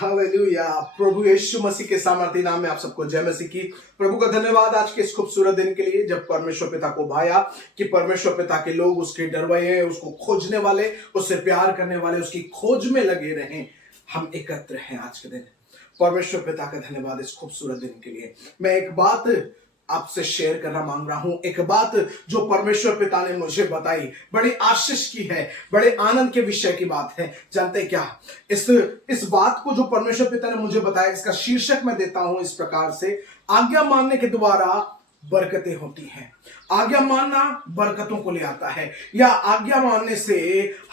Hallelujah. प्रभु यीशु मसीह के सामर्थी नाम में आप सबको जय मसीह की। प्रभु का धन्यवाद आज के इस खूबसूरत दिन के लिए, जब परमेश्वर पिता को भाया कि परमेश्वर पिता के लोग उसके डरवैये, उसको खोजने वाले, उससे प्यार करने वाले उसकी खोज में लगे रहें। हम एकत्र हैं आज के दिन। परमेश्वर पिता का धन्यवाद इस खूबसूरत दिन के लिए। मैं एक बात आपसे शेयर करना मांग रहा हूं, एक बात जो परमेश्वर पिता ने मुझे बताई, बड़ी आशीष की है, बड़े आनंद के विषय की बात है। जानते क्या, इस बात को जो परमेश्वर पिता ने मुझे बताया, इसका शीर्षक मैं देता हूं इस प्रकार से, आज्ञा मानने के द्वारा बरकतें होती हैं। आज्ञा मानना बरकतों को ले आता है, या आज्ञा मानने से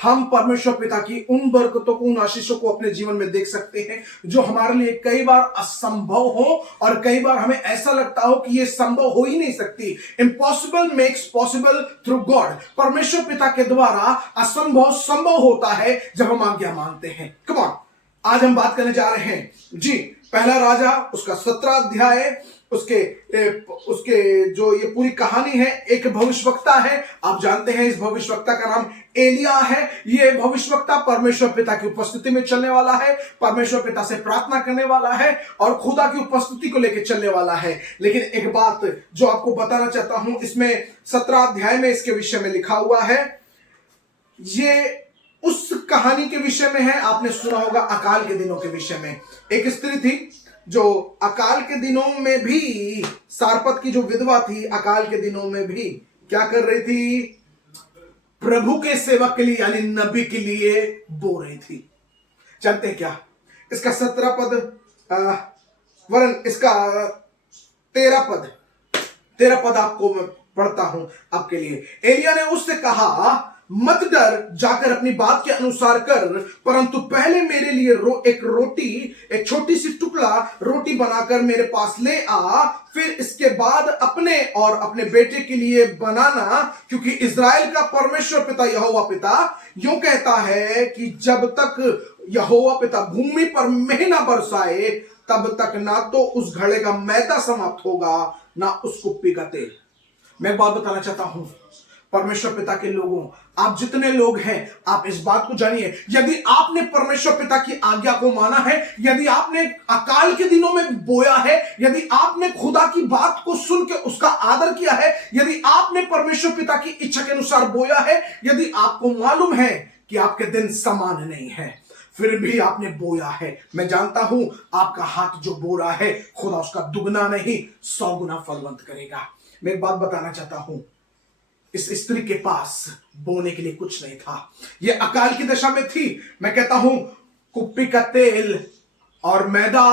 हम परमेश्वर पिता की उन बरकतों को, उन आशीषों को अपने जीवन में देख सकते हैं जो हमारे लिए कई बार असंभव हो, और कई बार हमें ऐसा लगता हो कि ये संभव हो ही नहीं सकती। Impossible makes possible through God. परमेश्वर पिता के द्वारा असंभव संभव होता है जब हम आज्ञा मानते हैं। कम ऑन, आज हम बात करने जा रहे हैं जी पहला राजा, उसका 17 अध्याय, उसके जो ये पूरी कहानी है, एक भविष्यवक्ता है। आप जानते हैं इस भविष्यवक्ता का नाम एलिया है। ये भविष्यवक्ता परमेश्वर पिता की उपस्थिति में चलने वाला है, परमेश्वर पिता से प्रार्थना करने वाला है और खुदा की उपस्थिति को लेकर चलने वाला है। लेकिन एक बात जो आपको बताना चाहता हूं, इसमें 17 अध्याय में इसके विषय में लिखा हुआ है। ये उस कहानी के विषय में है, आपने सुना होगा अकाल के दिनों के विषय में। एक स्त्री थी जो अकाल के दिनों में भी, सारपत की जो विधवा थी, अकाल के दिनों में भी क्या कर रही थी? प्रभु के सेवक के लिए, यानी नबी के लिए बो रही थी। जानते हैं क्या, इसका 17 पद वरन इसका 13 पद आपको मैं पढ़ता हूं आपके लिए। एलिया ने उससे कहा, मत डर, जाकर अपनी बात के अनुसार कर, परंतु पहले मेरे लिए एक छोटी सी टुकड़ा रोटी बनाकर मेरे पास ले आ, फिर इसके बाद अपने और अपने बेटे के लिए बनाना, क्योंकि इज़राइल का परमेश्वर पिता यहोवा पिता यूं कहता है कि जब तक यहोवा पिता भूमि पर मेंह ना बरसाए, तब तक ना तो उस घड़े का मैदा समाप्त होगा, ना उस कुप्पी का तेल। मैं एक बात बताना चाहता हूं परमेश्वर पिता के लोगों, आप जितने लोग हैं, आप इस बात को जानिए, यदि आपने परमेश्वर पिता की आज्ञा को माना है, यदि आपने अकाल के दिनों में बोया है, यदि आपने खुदा की बात को सुन के उसका आदर किया है, यदि आपने परमेश्वर पिता की इच्छा के अनुसार बोया है, यदि आपको मालूम है कि आपके दिन समान नहीं है, फिर भी आपने बोया है, मैं जानता हूं आपका हाथ जो बो रहा है, खुदा उसका दुगना नहीं 100 गुना फलवंत करेगा। मैं एक बात बताना चाहता हूं, इस स्त्री के पास बोने के लिए कुछ नहीं था। यह अकाल की दशा में थी। मैं कहता हूं कुप्पी का तेल और मैदा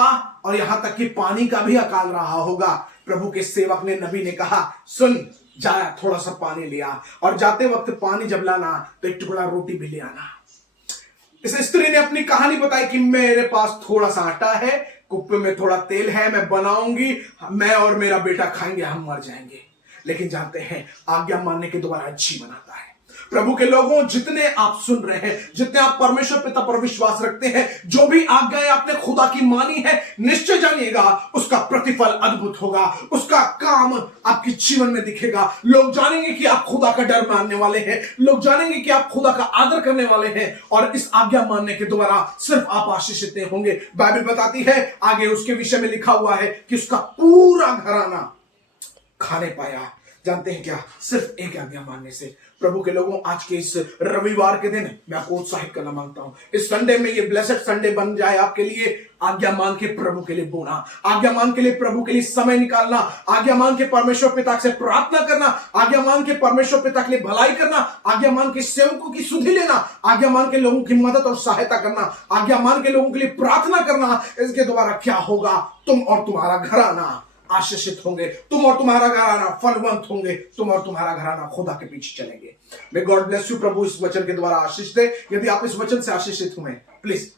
और यहां तक कि पानी का भी अकाल रहा होगा। प्रभु के सेवक ने, नबी ने कहा, सुन, जा थोड़ा सा पानी लिया, और जाते वक्त पानी जब लाना तो एक टुकड़ा रोटी भी ले आना। इस स्त्री ने अपनी कहानी बताई कि मेरे पास थोड़ा सा आटा है, कुप्पे में थोड़ा तेल है, मैं बनाऊंगी, मैं और मेरा बेटा खाएंगे, हम मर जाएंगे। लेकिन जानते हैं आज्ञा मानने के द्वारा जीवन आता है। प्रभु के लोगों, जितने आप सुन रहे हैं, जितने आप परमेश्वर पिता पर विश्वास रखते हैं, जो भी आज्ञाएं आपने खुदा की मानी है, निश्चय जानिएगा उसका प्रतिफल अद्भुत होगा, उसका काम आपके जीवन में दिखेगा। लोग जानेंगे कि आप खुदा का डर मानने वाले हैं, लोग जानेंगे कि आप खुदा का आदर करने वाले हैं, और इस आज्ञा मानने के द्वारा सिर्फ आप आशीषित नहीं होंगे। बाइबल बताती है, आगे उसके विषय में लिखा हुआ है कि उसका पूरा घराना खाने पाया। जानते हैं क्या, सिर्फ एक आज्ञा मानने से। प्रभु के लोगों, आज के इस रविवार के दिन मैं आपको उत्साहित करना मांगता हूं, इस संडे में, ये ब्लेसेड संडे बन जाए आपके लिए। आज्ञा मान के प्रभु के लिए बोना, आज्ञा मान के लिए प्रभु के लिए समय निकालना, आज्ञा मान के परमेश्वर पिता से प्रार्थना करना, आज्ञा मान के परमेश्वर पिता के लिए भलाई करना, आज्ञा मान के सेवकों की सुधि लेना, आज्ञा मान के लोगों की मदद और सहायता करना, आज्ञा मान के लोगों के लिए प्रार्थना करना। इसके द्वारा क्या होगा? तुम और तुम्हारा घराना आशीषित होंगे, तुम और तुम्हारा घराना फलवंत होंगे, तुम और तुम्हारा घराना खुदा के पीछे चलेंगे। May God bless you. प्रभु इस वचन के द्वारा आशीष दे। यदि आप इस वचन से आशीषित हुए, प्लीज